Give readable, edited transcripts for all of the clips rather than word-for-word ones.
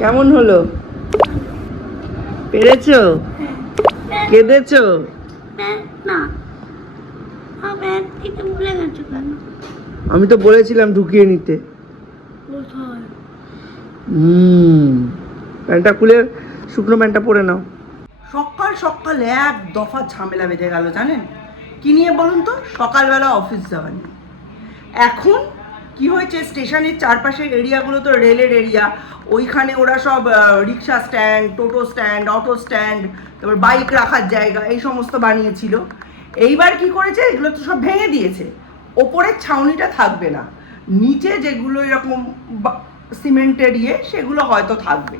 কেমন হলো? পেরেছো? কেঁদেছো? না, ভুলে গেছো কেন? আমি তো বলেছিলাম ঢুকিয়ে নিতে। কোথায়? প্যান্টটা খুলে শুকনো প্যান্টটা পরে নাও। সকাল সকাল এক দফা ঝামেলা বেঁধে গেল জানেন কি নিয়ে বলুন তো? সকালবেলা অফিস যাওয়া নিয়ে। এখন কি হয়েছে, স্টেশনের চারপাশের এরিয়াগুলো তো রেলের এরিয়া, ওইখানে ওরা সব রিক্সা স্ট্যান্ড, টোটো স্ট্যান্ড, অটো স্ট্যান্ড, তারপর বাইক রাখার জায়গা, এই সমস্ত বানিয়েছিল। এইবার কি করেছে, এগুলো তো সব ভেঙে দিয়েছে। ওপরের ছাউনিটা থাকবে না, নিচে যেগুলো এরকম সিমেন্টের ইয়ে সেগুলো হয়তো থাকবে।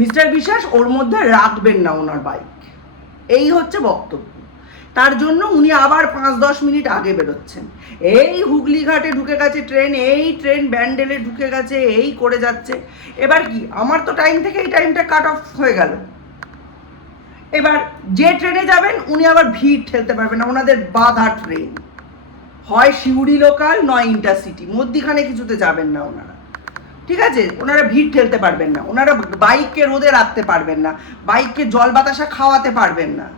মিস্টার বিশ্বাস ওর মধ্যে রাখবেন না ওনার বাইক, এই হচ্ছে বক্তব্য। তার জন্য উনি আবার 5-10 মিনিট আগে বেরোচ্ছেন। এই হুগলি ঘাটে ঢুকে গেছে ট্রেন, এই ট্রেন ব্যান্ডেলে ঢুকে গেছে, এই করে যাচ্ছে। এবার কি, আমার তো টাইম থেকে এই টাইমটা কাট অফ হয়ে গেল। এবার যে ট্রেনে যাবেন উনি আবার ভিড় ঠেলতে পারবেন না, ওনাদের বাধা ট্রেন, হয় সিউড়ি লোকাল নয় ইন্টারসিটি, মধ্যিখানে কিছুতে যাবেন না ওনারা। ঠিক আছে, ওনারা ভিড় ঠেলতে পারবেন না, ওনারা বাইককে রোদে রাখতে পারবেন না, বাইককে জল বাতাসা খাওয়াতে পারবেন না।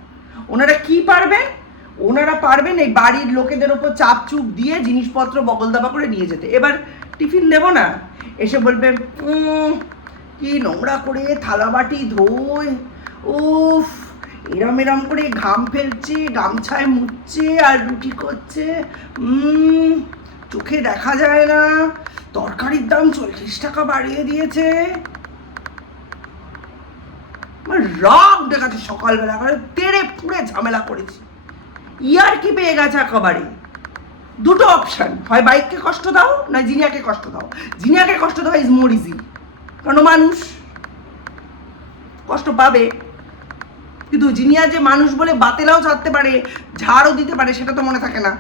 ওনারা কি পারবেন, ওনারা পারবেন এই বাড়ির লোকেদের ওপর চাপ চুপ দিয়ে জিনিসপত্র বগল দাবা করে নিয়ে যেতে। এবার টিফিন দেবো না, এসে বলবে কি নোংরা করে থালা বাটি ধোয়, উফ এরম এরম করে ঘাম ফেলছে, গামছায় মুছছে আর রুটি করছে, চোখে দেখা যায় না, তরকারির দাম 40 টাকা বাড়িয়ে দিয়েছে। রাগ দেখাচ্ছে সকালবেলা, তেড়ে ফুড়ে ঝামেলা করেছি, ইয়ার কি পেয়ে গেছে একেবারে। দুটো অপশন, হয় বাইককে কষ্ট দাও না জিনিয়াকে কষ্ট দাও। জিনিয়াকে কষ্ট দেওয়া ইজ মোর ইজি, কারণ মানুষ কষ্ট পাবে, কিন্তু জিনিয়া যে মানুষ বলে বাতেলাও ছাড়তে পারে, ঝাড়ও দিতে পারে, সেটা তো মনে থাকে না।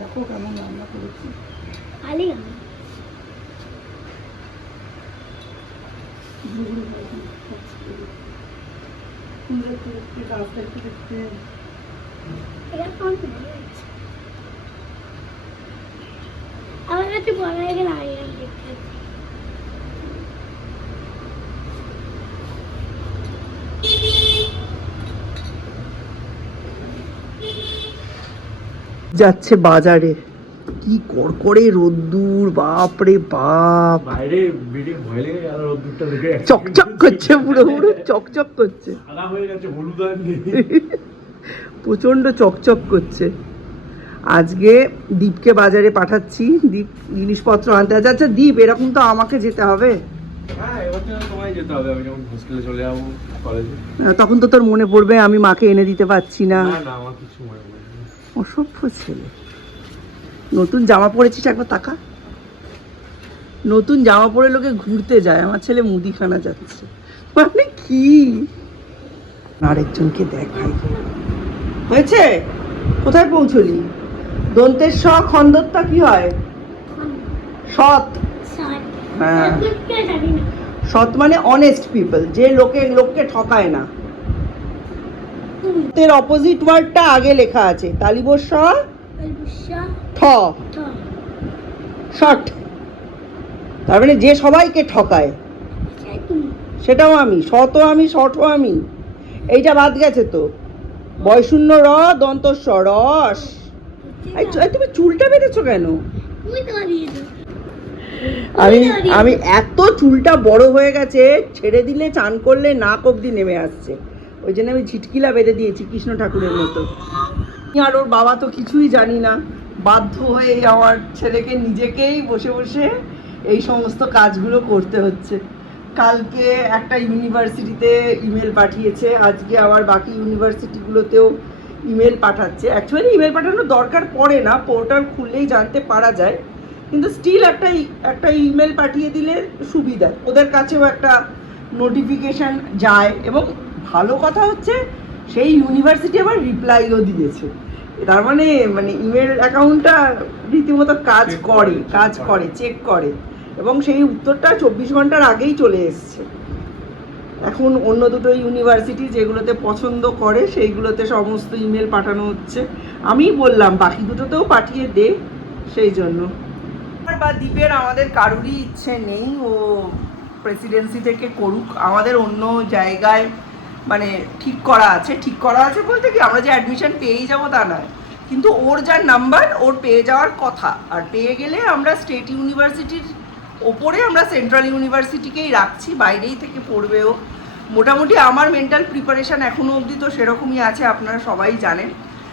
দেখো কেমন রান্না করেছি। আমার কাছে বলা হয়ে গেল আইলাম দেখতে। যাচ্ছে বাজারে, কি করকরে রোদ্দুর, বাপ রে বাপ, বাইরে বেরিয়ে ভয় লেগে গেল, রোদ্দুরটা দেখে চকচক করছে, পুরো পুরো চকচক করছে, সাদা হয়ে গেছে, হলুদ আর নেই, প্রচন্ড চকচক করছে। আজকে দীপকে বাজারে পাঠাচ্ছি, দীপ জিনিসপত্র আনতে আছে। আচ্ছা দীপ, এরকম তো আমাকে যেতে হবে। হ্যাঁ এবার তো তোমায় যেতে হবে, আমি যখন হোস্টেলে চলে যাবো কলেজে। তখন তো তোর মনে পড়বে আমি মাকে এনে দিতে পারছি না। না না, আমার কিছু মনে পড়ে না। অসভ্য ছেলে। নতুন জামা পরেছিস, একবার তাকা, নতুন জামা পরে লোকে ঘুরতে যায়, আমার ছেলে মুদিখানা যাচ্ছে, মানে কি। আরেকজনকে দেখাই, হয়েছে? কোথায় পৌঁছলি? দন্তের স খন্দরটা কি হয়? সৎ। হ্যাঁ, সৎ মানে অনেস্ট পিপল, যে লোককে ঠকায় না। এর অপোজিট ওয়ার্ডটা আগে লেখা আছে, তালিবস্য ঠ, শট, তার মানে যে সবাইকে ঠকায়, সেটাও আমি, শতও আমি, শঠও আমি। এইটা বাদ গেছে তো, বয়শূন্য র, দন্তস্ব রস। তুমি চুলটা বেঁধেছো কেন? আমি এত চুলটা বড় হয়ে গেছে, ছেড়ে দিলে চান করলে নাক অব্দি নেমে আসছে, ওই জন্য আমি ঝিটকিলা বেঁধে দিয়েছি কৃষ্ণ ঠাকুরের মতো। আর ওর বাবা তো কিছুই জানি না, বাধ্য হয়ে আমার ছেলেকে নিজেকেই বসে বসে এই সমস্ত কাজগুলো করতে হচ্ছে। কালকে একটা ইউনিভার্সিটিতে ইমেল পাঠিয়েছে, আজকে আবার বাকি ইউনিভার্সিটিগুলোতেও ইমেল পাঠাচ্ছে। অ্যাকচুয়ালি ইমেল পাঠানোর দরকার পড়ে না, পোর্টাল খুললেই জানতে পারা যায়, কিন্তু স্টিল একটা ইমেল পাঠিয়ে দিলে সুবিধা, ওদের কাছেও একটা নোটিফিকেশান যায়। এবং ভালো কথা হচ্ছে সেই ইউনিভার্সিটি আবার রিপ্লাইও দিয়েছে, তার মানে ইমেল অ্যাকাউন্টটা রীতিমতো কাজ করে, চেক করে, এবং সেই উত্তরটা 24 ঘন্টার আগেই চলে এসছে। এখন অন্য দুটো ইউনিভার্সিটি যেগুলোতে পছন্দ করে সেইগুলোতে সমস্ত ইমেল পাঠানো হচ্ছে। আমি বললাম বাকি দুটোতেও পাঠিয়ে দে, সেই জন্য। আর বা দীপের আমাদের কারুরই ইচ্ছে নেই ও প্রেসিডেন্সি থেকে করুক। আমাদের অন্য জায়গায় মানে ঠিক করা আছে বলতে কি আমরা যে অ্যাডমিশন পেয়েই যাবো তা নয়, কিন্তু ওর যা নাম্বার ওর পেয়ে যাওয়ার কথা, আর পেয়ে গেলে আমরা স্টেট ইউনিভার্সিটির ওপরে আমরা সেন্ট্রাল ইউনিভার্সিটিকেই রাখছি, বাইরেই থেকে পড়বেও। মোটামুটি আমার মেন্টাল প্রিপারেশান এখনও অবধি তো সেরকমই আছে, আপনারা সবাই জানেন।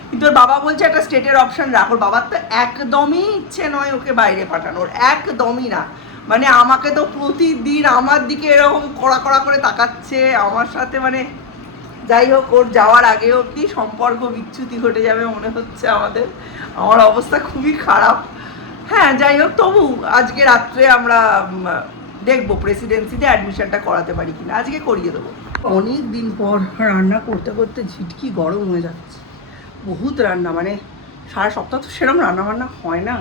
কিন্তু ওর বাবা বলছে একটা স্টেটের অপশান রাখ। ওর বাবার তো একদমই ইচ্ছে নয় ওকে বাইরে পাঠানোর, একদমই না। মানে আমাকে তো প্রতিদিন আমার দিকে এরকম কড়া কড়া করে তাকাচ্ছে আমার সাথে, মানে যাই হোক ওর যাওয়ার আগে অবধি সম্পর্ক বিচ্যুতি ঘটে যাবে মনে হচ্ছে আমাদের। আমার অবস্থা খুবই খারাপ। হ্যাঁ যাই হোক, তবু আজকে রাত্রে আমরা দেখবো প্রেসিডেন্সিতে অ্যাডমিশনটা করাতে পারি কিনা, আজকে করিয়ে দেবো। অনেক দিন পর রান্না করতে করতে ঝিটকি গরম হয়ে যাচ্ছে, বহুত রান্না, মানে সারা সপ্তাহ তো সেরকম রান্নাবান্না হয় না।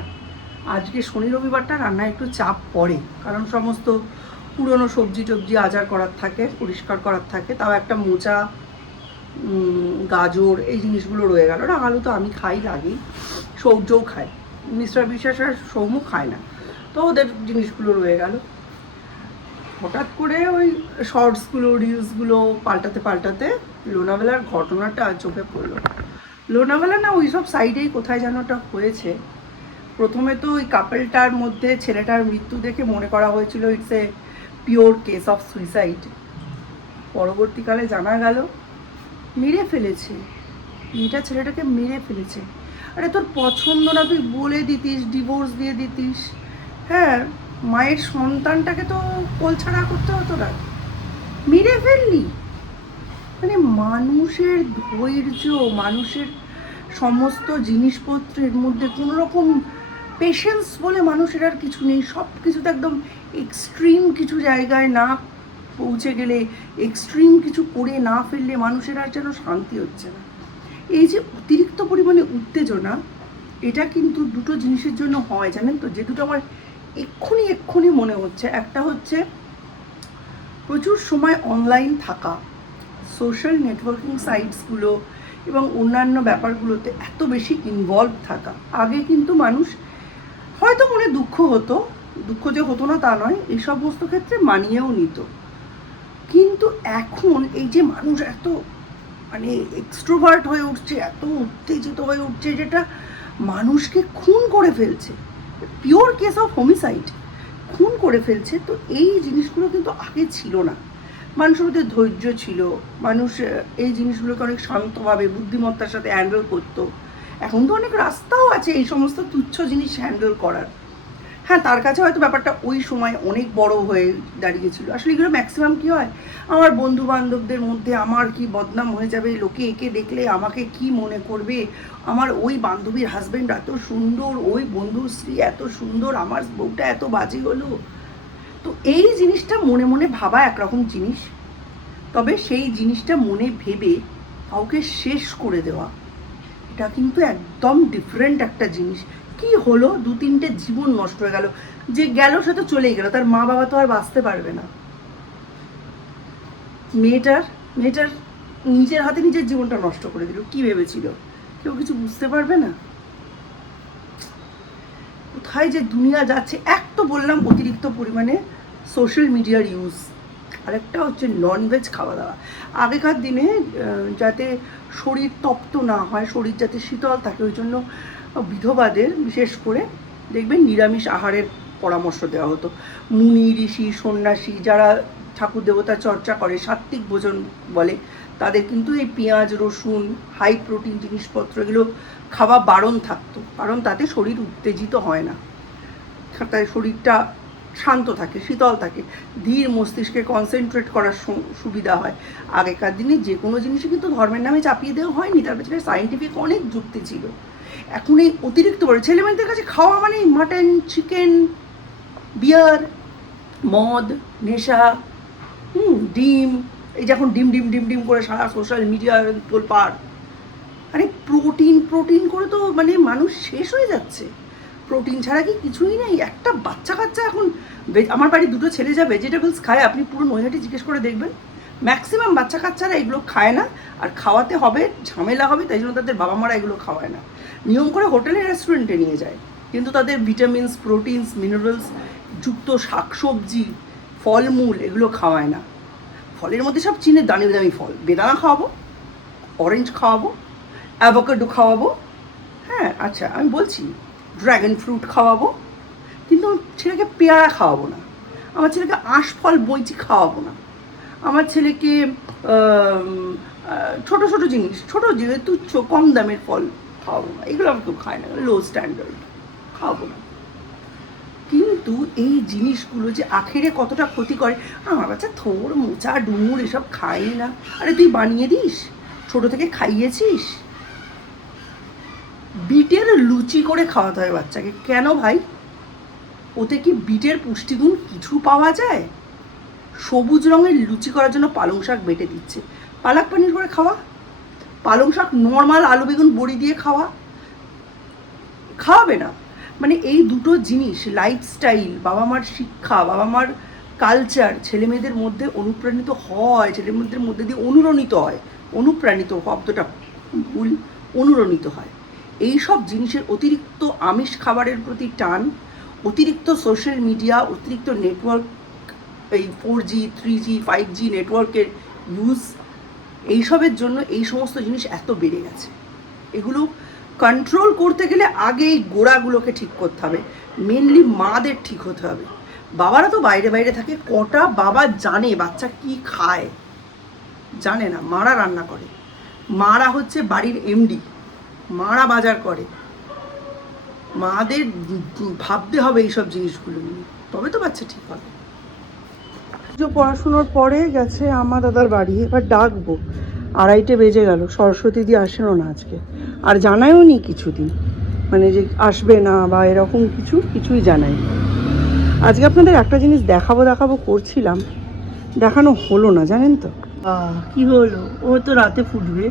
আজকে শনি রবিবারটা রান্না একটু চাপ পড়ে, কারণ সমস্ত পুরনো সবজি টবজি আচার করার থাকে, পরিষ্কার করার থাকে। তাও একটা মোচা, গাজর এই জিনিসগুলো রয়ে গেল। না আলু তো আমি খাই লাগেই, সৌর্যও খায়, মিস্টার বিশ্বাস আর সৌম্য খায় না, তো ওদের জিনিসগুলো রয়ে গেল। হঠাৎ করে ওই শর্টসগুলো রিলসগুলো পাল্টাতে লোনাভেলার ঘটনাটা চোখে পড়লো। লোনাভেলা না ওই সব সাইডেই কোথায় যেন ওটা হয়েছে। প্রথমে তো ওই কাপলটার মধ্যে ছেলেটার মৃত্যু দেখে মনে করা হয়েছিল it's a pure case of suicide. পরবর্তীকালে জানা গেল মেরে ফেলেছে, মেয়েটা ছেলেটাকে মেরে ফেলেছে। আরে তোর পছন্দ না, তুই বলে দিতিস, ডিভোর্স দিয়ে দিতিস। হ্যাঁ, মায়ের সন্তানটাকে তো কোলছাড়া করতে হতো না, মেরে ফেললি। মানে মানুষের ধৈর্য, মানুষের সমস্ত জিনিসপত্রের মধ্যে কোনো রকম পেশেন্স বলে মানুষের আর কিছু নেই। সব কিছুতে একদম এক্সট্রিম কিছু জায়গায় না পৌঁছে গেলে, এক্সট্রিম কিছু করে না ফেললে মানুষের আর যেন শান্তি হচ্ছে না। এই যে অতিরিক্ত পরিমাণে উত্তেজনা, এটা কিন্তু দুটো জিনিসের জন্য হয় জানেন তো, যে দুটো আমার এক্ষুনি মনে হচ্ছে। একটা হচ্ছে প্রচুর সময় অনলাইন থাকা, সোশ্যাল নেটওয়ার্কিং সাইটসগুলো এবং অন্যান্য ব্যাপারগুলোতে এত বেশি ইনভলভ থাকা। আগে কিন্তু মানুষ হয়তো মনে দুঃখ হতো, দুঃখ যে হতো না তা নয়, এই সমস্ত ক্ষেত্রে মানিয়েও নিত। কিন্তু এখন এই যে মানুষ এত মানে এক্সট্রোভার্ট হয়ে উঠছে, এত উত্তেজিত হয়ে উঠছে, যেটা মানুষকে খুন করে ফেলছে, পিওর কেস অফ হোমিসাইড, খুন করে ফেলছে। তো এই জিনিসগুলো কিন্তু আগে ছিল না। মানুষের মধ্যে ধৈর্য ছিল, মানুষ এই জিনিসগুলোকে অনেক শান্তভাবে বুদ্ধিমত্তার সাথে হ্যান্ডেল করতো। এখন তো অনেক রাস্তাও আছে এই সমস্ত তুচ্ছ জিনিস হ্যান্ডেল করার। হ্যাঁ, তার কাছে হয়তো ব্যাপারটা ওই সময় অনেক বড় হয়ে দাঁড়িয়েছিল। আসলে এগুলো ম্যাক্সিমাম কী হয়, আমার বন্ধু বান্ধবদের মধ্যে আমার কি বদনাম হয়ে যাবে, লোকে একে দেখলে আমাকে কি মনে করবে, আমার ওই বান্ধবীর হাজব্যান্ড এত সুন্দর, ওই বন্ধুর স্ত্রী এত সুন্দর, আমার বউটা এত বাজে হলো। তো এই জিনিসটা মনে মনে ভাবা একরকম জিনিস, তবে সেই জিনিসটা মনে ভেবে কাউকে শেষ করে দেওয়া, এটা কিন্তু একদম ডিফারেন্ট একটা জিনিস। কি হলো, 2-3টে জীবন নষ্ট হয়ে গেল। যে গেল সে তো চলেই গেল, তার মা বাবা তো আর বাঁচতে পারবে না। মেয়েটার নিজের হাতে নিজের জীবনটা নষ্ট করে দিল। কি ভেবেছিল কেউ কিছু বুঝতে পারবে না? কোথায় যে দুনিয়া যাচ্ছে। এক তো বললাম অতিরিক্ত পরিমাণে সোশ্যাল মিডিয়ার ইউজ, আরেকটা হচ্ছে ননভেজ খাওয়া দাওয়া। আগেকার দিনে যাতে শরীর তপ্ত না হয়, শরীর যাতে শীতল থাকে, ওই জন্য বিধবাদের বিশেষ করে দেখবেন নিরামিষ আহারের পরামর্শ দেওয়া হতো। মুনি ঋষি সন্ন্যাসী যারা ঠাকুর দেবতা চর্চা করে, সাত্ত্বিক ভোজন বলে, তাদের কিন্তু এই পেঁয়াজ রসুন হাই প্রোটিন জিনিসপত্র এগুলো খাওয়া বারণ থাকতো, কারণ তাতে শরীর উত্তেজিত হয় না, তাই শরীরটা শান্ত থাকে, শীতল থাকে, ধীর মস্তিষ্কে কনসেন্ট্রেট করার সুবিধা হয়। আগেকার দিনে যে কোনো জিনিসই কিন্তু ধর্মের নামে চাপিয়ে দেওয়া হয়নি, তার পেছনে সায়েন্টিফিক অনেক যুক্তি ছিল। এখন এই অতিরিক্ত বড় ছেলেমেয়েদের কাছে খাওয়া মানে মাটন, চিকেন, বিয়ার, মদ, নেশা, ডিম, এই যে এখন ডিম ডিম ডিম ডিম করে সারা সোশ্যাল মিডিয়ার তোলপাড়। আরে প্রোটিন করে তো মানে মানুষ শেষ হয়ে যাচ্ছে। প্রোটিন ছাড়া কি কিছুই নেই। একটা বাচ্চা কাচ্চা এখন, আমার বাড়ির 2টো ছেলে যা ভেজিটেবলস খায়, আপনি পুরো নৈহাটি জিজ্ঞেস করে দেখবেন, ম্যাক্সিমাম বাচ্চা কাচ্চারা এগুলো খায় না। আর খাওয়াতে হবে, ঝামেলা হবে, তাই জন্য তাদের বাবা মারা এগুলো খাওয়ায় না, নিয়ম করে হোটেলে রেস্টুরেন্টে নিয়ে যায়। কিন্তু তাদের ভিটামিনস, প্রোটিনস, মিনারেলস যুক্ত শাকসবজি, ফলমূল এগুলো খাওয়ায় না। ফলের মধ্যে সব চীনের দামি দামি ফল, বেদানা খাওয়াবো, অরেঞ্জ খাওয়াবো, অ্যাভোকাডো খাওয়াবো, হ্যাঁ আচ্ছা আমি বলছি ড্র্যাগন ফ্রুট খাওয়াবো, কিন্তু আমার ছেলেকে পেয়ারা খাওয়াবো না, আমার ছেলেকে আঁশফল বইচি খাওয়াবো না, আমার ছেলেকে ছোট ছোট জিনিস, ছোট জিনিস তুচ্ছ কম দামের ফল খাওয়াবো না, এগুলো আমি কেউ খায় না, লো স্ট্যান্ডার্ড খাওয়াবো না। কিন্তু এই জিনিসগুলো যে আখেরে কতটা ক্ষতি করে, আমার বাচ্চা থোড় মোচা ডুমুর এসব খাই না। আরে তুই বানিয়ে দিস, ছোট থেকে খাইয়েছিস। বিটের লুচি করে খাওয়াতে হয় বাচ্চাকে, কেন ভাই? ওতে কি বিটের পুষ্টিগুণ কিছু পাওয়া যায়? সবুজ রঙের লুচি করার জন্য পালং শাক বেটে দিচ্ছে, পালাক পানির করে খাওয়া, পালং শাক নর্মাল আলু বেগুন বড়ি দিয়ে খাওয়াবে না। মানে এই দুটো জিনিস, লাইফস্টাইল, বাবা মার শিক্ষা, বাবা মার কালচার ছেলে মেয়েদের মধ্যে অনুপ্রাণিত হয়, ছেলে মেয়েদের মধ্যে দিয়ে অনুরণিত হয়, অনুপ্রাণিত শব্দটা ভুল, অনুরণিত হয়। এই সব জিনিসের অতিরিক্ত আমিষ খাবারের প্রতি টান, অতিরিক্ত সোশ্যাল মিডিয়া, অতিরিক্ত নেটওয়ার্ক, এই 4G 3G 5G নেটওয়ার্কের ইউজ, এইসবের জন্য এই সমস্ত জিনিস এত বেড়ে গেছে। এগুলো কন্ট্রোল করতে গেলে আগে এই গোড়াগুলোকে ঠিক করতে হবে, মেনলি মাদের ঠিক হতে হবে। বাবারা তো বাইরে বাইরে থাকে, কটা বাবা জানে বাচ্চা কি খায়? জানে না। মারা রান্না করে, মারা হচ্ছে বাড়ির এমডি, মারা বাজার করে। মাদের ভাবতে হবে এইসব জিনিসগুলো নিয়ে, তবে তো বাচ্চা ঠিক হবে। পড়াশুনোর পরে গেছে আমার দাদার বাড়ি, এবার ডাকবো, 2:30 বেজে গেল, সরস্বতী দি আসেনও না আজকে, আর জানায়ও নি কিছুদিন, মানে যে আসবে না বা এরকম কিছুই জানাই। আজকে আপনাদের একটা জিনিস দেখাবো করছিলাম, দেখানো হলো না, জানেন তো। কি হলো, ও তো রাতে ফুটবে।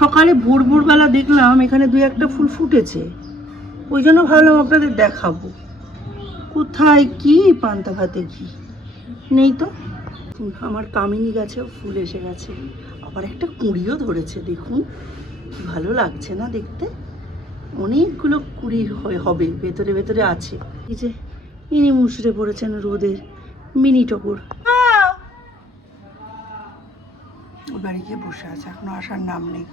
সকালে ভোরবেলা দেখলাম এখানে 2-1টা ফুল ফুটেছে, ওই জন্য ভাবলাম আপনাদের দেখাবো। কোথায় কি পান্তা ভাতে কি নেই তো। আমার কামিনী গাছেও ফুল এসে গেছে, আবার একটা কুঁড়িও ধরেছে, দেখুন কি ভালো লাগছে না দেখতে। অনেকগুলো কুঁড়ি হবে, ভেতরে ভেতরে আছে। এই যে ইনি মুসড়ে পড়েছেন রোদের মিনি টপর, ওর বাড়ি গিয়ে বসে আছে, এখনো আসার নাম নেই।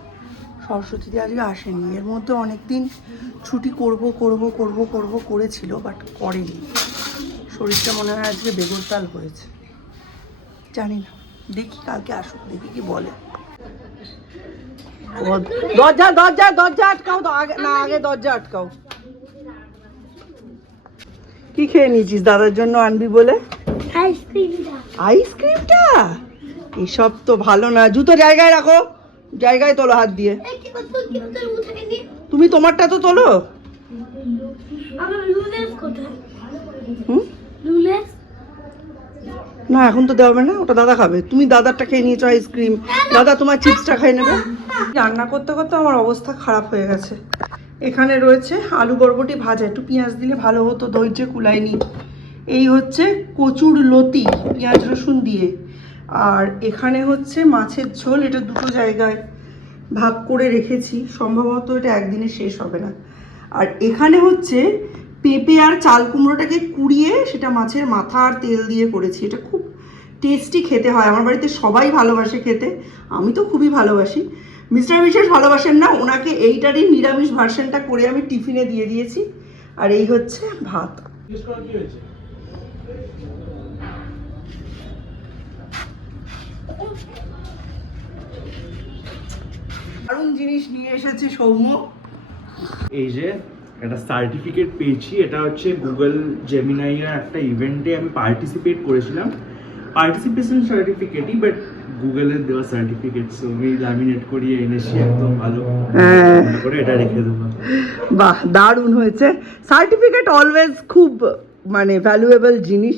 সরস্বতী দিয়ে আজকে আসেনি, এর মধ্যে অনেকদিন ছুটি করব করেছিল, বাট করেনি। শরীরটা মনে হয় আজকে বেগরতাল হয়েছে, জানি না, দেখি কালকে আসুক, দেখি কি বলে। দরজা আটকাও, আগে দরজা আটকাও। কি খেয়ে নিয়েছিস দাদার জন্য আনবি বলে? আইসক্রিমটা? এসব তো ভালো না, জুতো জায়গায় রাখো, জায়গায় তোলো হাত দিয়ে। তুমি তোমারটা তো তোলো। না এখন তো দেওয়া না, ওটা দাদা খাবে, তুমি দাদারটা খেয়ে নিয়েছো আইসক্রিম, দাদা তোমার চিপসটা খেয়ে নেবে। রান্না করতে করতে আমার অবস্থা খারাপ হয়ে গেছে। এখানে রয়েছে আলু বরবটি ভাজা, একটু পেঁয়াজ দিলে ভালো হতো, ধৈর্য কুলায়নি। এই হচ্ছে কচুর লতি পেঁয়াজ রসুন দিয়ে, আর এখানে হচ্ছে মাছের ঝোল, এটা দুটো জায়গায় ভাগ করে রেখেছি, সম্ভবত এটা একদিনে শেষ হবে না। আর এখানে হচ্ছে পেঁপে আর চাল কুমড়োটাকে কুড়িয়ে সেটা মাছের মাথা আর তেল দিয়ে করেছি, এটা খুব টেস্টি খেতে হয়, আমার বাড়িতে সবাই ভালোবাসে খেতে, আমি তো খুবই ভালোবাসি। মিস্টার বিশেষ ভালোবাসেন না, ওনাকে এইটারই নিরামিষ ভার্সনটা করে আমি টিফিনে দিয়ে দিয়েছি। আর এই হচ্ছে ভাত। দারুণ জিনিস নিয়ে এসেছে সৌম্য। এই যে একটা সার্টিফিকেট পেয়েছি, এটা হচ্ছে গুগল জেমিনাই এর একটা ইভেন্টে আমি পার্টিসিপেট করেছিলাম, পার্টিসিপেশন সার্টিফিকেটই, বাট গুগলের দেওয়া সার্টিফিকেট, সো আমি ল্যামিনেট করিয়ে এনেছি, একদম ভালো করে এটা রেখে দেবো। বাহ, দারুণ হয়েছে। সার্টিফিকেট অলওয়েজ খুব মানে ভ্যালুয়েবল জিনিস,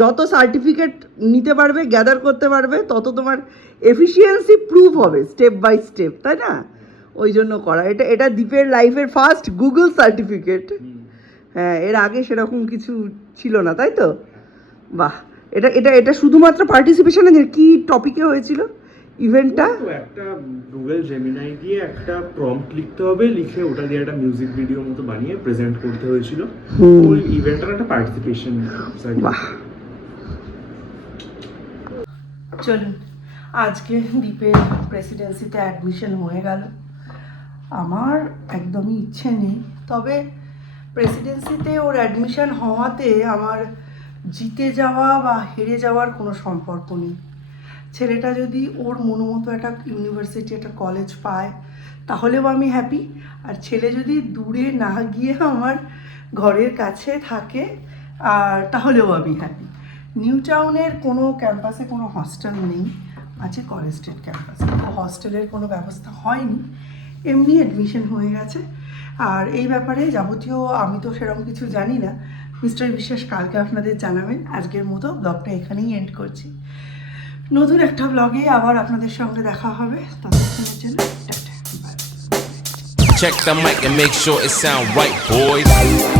যত সার্টিফিকেট নিতে পারবে, গ্যাদার করতে পারবে, তত তোমার এফিসিয়েন্সি প্রুভ হবে স্টেপ বাই স্টেপ, তাই না? ওই জন্য করা। এটা দীপের লাইফের ফার্স্ট গুগল সার্টিফিকেট। হ্যাঁ, এর আগে সেরকম কিছু ছিল না, তাই তো? বাহ, এটা শুধুমাত্র পার্টিসিপেশনে, কি টপিকে হয়েছিল? ইভেন্টটা? তো একটা গুগল জেমিনাই দিয়ে একটা প্রম্পট লিখতে হবে, লিখে ওটা দিয়ে একটা মিউজিক ভিডিও মতো বানিয়ে প্রেজেন্ট করতে হয়েছিল। ওই ইভেন্টটার একটা পার্টিসিপেশন। বাহ, চলুন আজকে দীপের প্রেসিডেন্সিতে অ্যাডমিশন হয়ে গেল। আমার একদমই ইচ্ছে নেই, তবে প্রেসিডেন্সিতে ওর অ্যাডমিশন হওয়াতে আমার জিতে যাওয়া বা হেরে যাওয়ার কোনো সম্পর্ক নেই। ছেলেটা যদি ওর মতো একটা ইউনিভার্সিটি, একটা কলেজ পায় তাহলেও আমি হ্যাপি, আর ছেলে যদি দূরে না গিয়ে আমার ঘরের কাছে থাকে আর তাহলেও আমি হ্যাপি। নিউ টাউনের কোনো ক্যাম্পাসে কোনো হস্টেল নেই, আছে কলেজ স্ট্রিট ক্যাম্পাসে। হস্টেলের কোনো ব্যবস্থা হয়নি, এমনি অ্যাডমিশন হয়ে গেছে। আর এই ব্যাপারে যাবতীয় আমি তো সেরকম কিছু জানি না, মিস্টার বিশ্বাস কালকে আপনাদের জানাবেন। আজকের মতো ব্লগটা এখানেই এন্ড করছি। নতুন একটা ব্লগে আবার আপনাদের সঙ্গে দেখা হবে, ততক্ষণের জন্য tata, bye. Check the mic and make sure it sound right, boys.